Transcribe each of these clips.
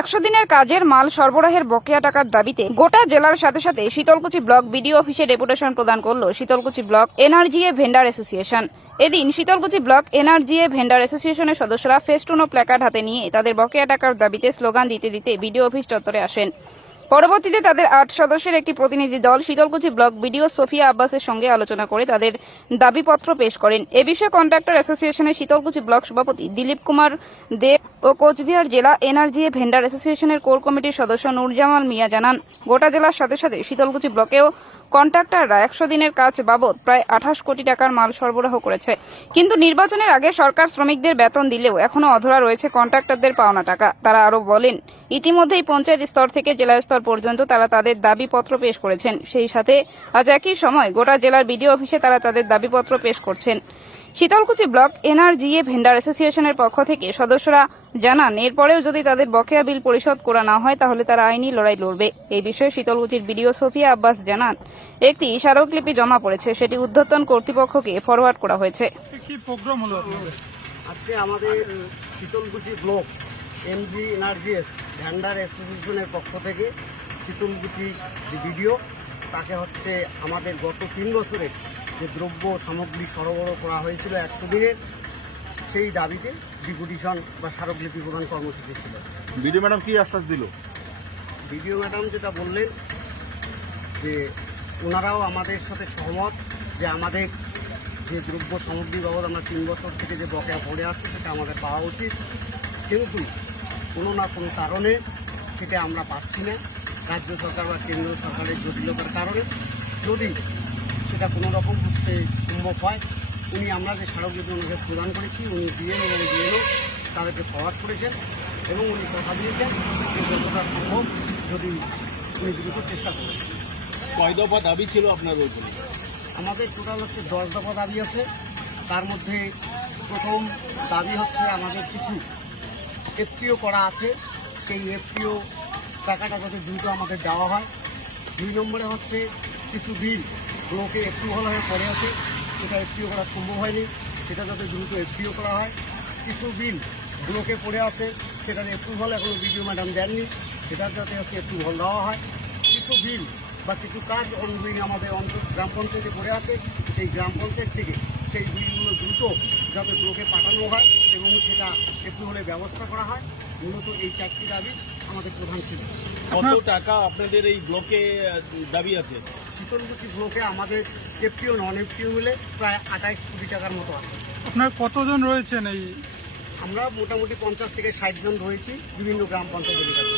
একশো দিনের কাজের মাল সরবরাহের বকেয়া টাকার দাবিতে গোটা জেলার সাথে সাথে শীতলকুচি ব্লক বিডিও অফিসে ডেপুটেশন প্রদান করল Sitalkuchi block NREGA vendor association. এদিন শীতলকুচি ব্লক এনআরজিএ ভেন্ডার অ্যাসোসিয়েশনের সদস্যরা ফেস্টুন ও প্ল্যাকার্ড হাতে নিয়ে তাদের বকেয়া টাকার দাবিতে স্লোগান দিতে দিতে বিডিও অফিস চত্বরে আসেন। পরবর্তীতে তাদের আট সদস্যের একটি প্রতিনিধি দল শীতলকুচি ব্লক বিডিও সোফিয়া আব্বাসের সঙ্গে আলোচনা করে তাদের দাবিপত্র পেশ করেন। এ বিষয়ে কন্ট্রাক্টর অ্যাসোসিয়েশনের শীতলকুচি ব্লক সভাপতি দিলীপ কুমার দে ও কোচবিহার জেলা এনআরজিএ ভেন্ডার অ্যাসোসিয়েশনের কোর কমিটির সদস্য নুরজামাল মিয়া জানান, গোটা জেলার সাথে সাথে শীতলকুচি ব্লকেও কন্ট্রাক্টররা একশো দিনের কাজ বাবদ প্রায় আঠাশ কোটি টাকার মাল সরবরাহ করেছে। কিন্তু নির্বাচনের আগে সরকার শ্রমিকদের বেতন দিলেও এখনও অধরা রয়েছে কন্ট্রাক্টরদের পাওনা টাকা। তারা আরও বলেন, ইতিমধ্যেই পঞ্চায়েত স্তর থেকে জেলা স্তর পর্যন্ত তারা তাদের দাবিপত্র পেশ করেছেন। সেই সাথে আজ একই সময় গোটা জেলার বিডিও অফিসে তারা তাদের দাবিপত্র পেশ করছেন। শীতলকুচি ব্লক এনআরজিএ ভেন্ডার অ্যাসোসিয়েশনের পক্ষ থেকে সদস্যরা জানান এরপরেও যদি তাদের বকেয়া বিল পরিশোধ করা না হয় তাহলে তারা আইনি লড়াই লড়বে। এই বিষয়ে শীতলকুচির বিডিও সোফিয়া আব্বাস জানান। একটি স্মারকলিপি জমা পড়েছে সেটি উদ্ধর্তন কর্তৃপক্ষকে ফরওয়ার্ড করা হয়েছে। কি প্রোগ্রাম হলো আপনাদের? আজকে আমাদের Sitalkuchi block MG NREGS vendor অ্যাসোসিয়েশনের পক্ষ থেকে শীতলকুচি যে ভিডিও তাকে হচ্ছে আমাদের গত তিন বছরের যে দ্রব্য সামগ্রী সরবরাহ করা হয়েছিল একশো দিনের সেই দাবিতে ডিপুটিশন বা স্মারকলিপি প্রদান কর্মসূচি ছিল। বিডিও ম্যাডাম কি আশ্বাস দিল? ভিডিও ম্যাডাম যেটা বললেন যে ওনারাও আমাদের সাথে সহমত যে আমাদের যে দ্রব্য সামগ্রী বাবদ আমরা তিন বছর থেকে যে বকেয়া পড়ে আসছে সেটা আমাদের পাওয়া উচিত। কিন্তু কোনো না কোনো কারণে সেটা আমরা পাচ্ছি না। রাজ্য সরকার বা কেন্দ্র সরকারের জটিলতার কারণে। যদি সেটা কোনো রকম হচ্ছে সম্ভব হয়। উনি আমরা যে স্মারকলিপি ওনাকে প্রদান করেছি উনি ডিএম এবং ডিএনও তাদেরকে ফরওয়ার্ড করেছেন এবং উনি কথা দিয়েছেন যতটা সম্ভব যদি উনি দ্রুত চেষ্টা করবেন কয় দফা দাবি ছিল আপনার ওইখানে আমাদের টোটাল হচ্ছে দশ দফা দাবি আছে। তার মধ্যে প্রথম দাবি হচ্ছে আমাদের কিছু এফপিও করা আছে। সেই এফপিও টাকাটা যাতে দ্রুত আমাদের দেওয়া হয়। দুই নম্বরে হচ্ছে কিছু বিল। ব্লকে এফপিও হয়ে পড়ে আছে। সেটা এফপিও করা সম্ভব হয়নি। সেটা যাতে দ্রুত এফপিও করা হয়। কিছু বিল ব্লকে পড়ে আছে। সেটার অ্যাপ্রুভাল এখনও বিডিও ম্যাডাম দেননি। সেটার যাতে হচ্ছে অ্যাপ্রুভাল দেওয়া হয়। কিছু বিল বা কিছু কাজ অনগোয়িং আমাদের অঞ্চল গ্রাম পঞ্চায়েতে পড়ে আছে। সেই গ্রাম পঞ্চায়েত থেকে সেই বিলগুলো দ্রুত যাতে ব্লকে পাঠানো হয় এবং সেটা অ্যাপ্রুভালের ব্যবস্থা করা হয়। মূলত এই চারটি দাবি আমাদের প্রধান ছিল। কত টাকা আপনাদের এই ব্লকে দাবি আছে? শীতলকুচি ব্লকে আমাদের এফটিও নন এফটিও মিলে প্রায় আঠাইশ কোটি টাকার মতো আছে। আপনার কতজন রয়েছেন এই? আমরা মোটামুটি পঞ্চাশ থেকে ষাট জন রয়েছি বিভিন্ন গ্রাম পঞ্চায়েত এলাকায়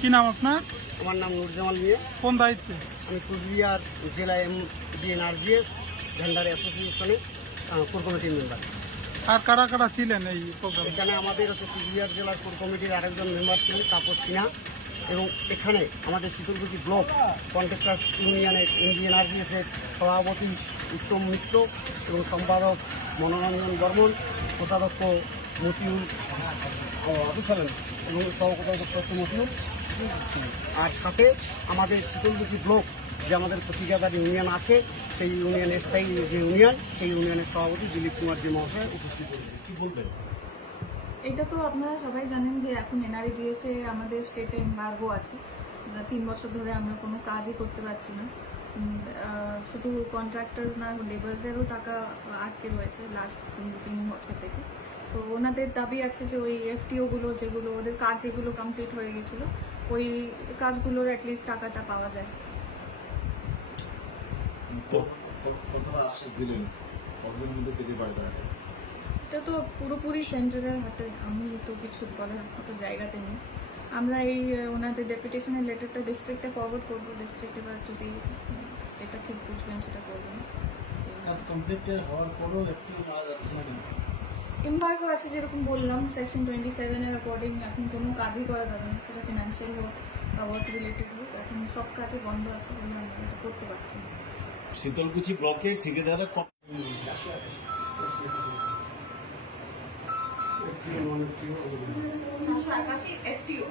কি নাম আপনার? আমার নাম নুরজামাল মিয়া। কোন দায়িত্বে? আমি কুচবিহার জেলা এম ডিএনআরজিএস ভেন্ডার অ্যাসোসিয়েশনের কোর কমিটির মেম্বার আর কারা কারা ছিলেন এই প্রোগ্রামে এখানে আমাদের হচ্ছে কুচবিহার জেলার কোর কমিটির আরেকজন মেম্বার ছিলেন, তাপস সিনহা। এবং এখানে আমাদের শীতলকুচি ব্লক কন্ট্রাক্টার্স ইউনিয়নের ইন্ডিয়ান ইন্ডিয়ানআরজিএসের সভাপতি উত্তম মিত্র এবং সম্পাদক মনোরঞ্জন বর্মন, কোষাধ্যক্ষ মতিউল আবুসালেন এবং সহকর্তাধ্যক্ষ মতিউল আর সাথে আমাদের শীতলকুচি ব্লক যে আমাদের ঠিকাদার ইউনিয়ন আছে, সেই ইউনিয়নের স্থায়ী যে ইউনিয়ন সেই ইউনিয়নের সভাপতি দিলীপ কুমার যে মহাশয় উপস্থিত রয়েছে কি বলবেন? এটা তো আপনারা সবাই জানেন যে এখন এনআরজিএস এ আমাদের স্টেটে এম্বার্গো আছে। তিন বছর ধরে আমরা কোনো কাজই করতে পারছি না। শুধু কন্ট্রাক্টার্স না লেবার্সদেরও টাকা আটকে রয়েছে লাস্ট তিন বছর থেকে। তো ওনাদের দাবি আছে যে ওই এফটিওগুলো যেগুলো, ওদের কাজ যেগুলো কমপ্লিট হয়ে গেছিল, ওই কাজগুলোর অ্যাটলিস্ট টাকাটা পাওয়া যায়। কতটা আশ্বাস দিলেন? কতদিন মধ্যে পেতে পারে তারা? এটা তো পুরোপুরি সেন্টারের হাতে। আমি তো কিছু বলার মতো জায়গাতে নেই। আমরা এই ওনাদের ডেপুটেশনের লেটারটা ডিস্ট্রিক্টে ফরওয়ার্ড করব। ডিস্ট্রিক্ট এবার যদি এটা ঠিক বুঝবেন সেটা করবেন কাজ কমপ্লিট হওয়ার পরেও একটু পাওয়া যাচ্ছে না কেন? এম্বার্গো আছে যেরকম বললাম সেকশন টোয়েন্টি সেভেনের অ্যাকর্ডিং এখন কোনো কাজই করা যাবে না। সেটা ফিনান্সিয়াল হোক বা ওয়ার্ক রিলেটেড হোক এখন সব কাজে বন্ধ আছে বলে আমরা এটা করতে পারছি না। শীতলকুচি ব্লকে ঠিকাদারের এফটিও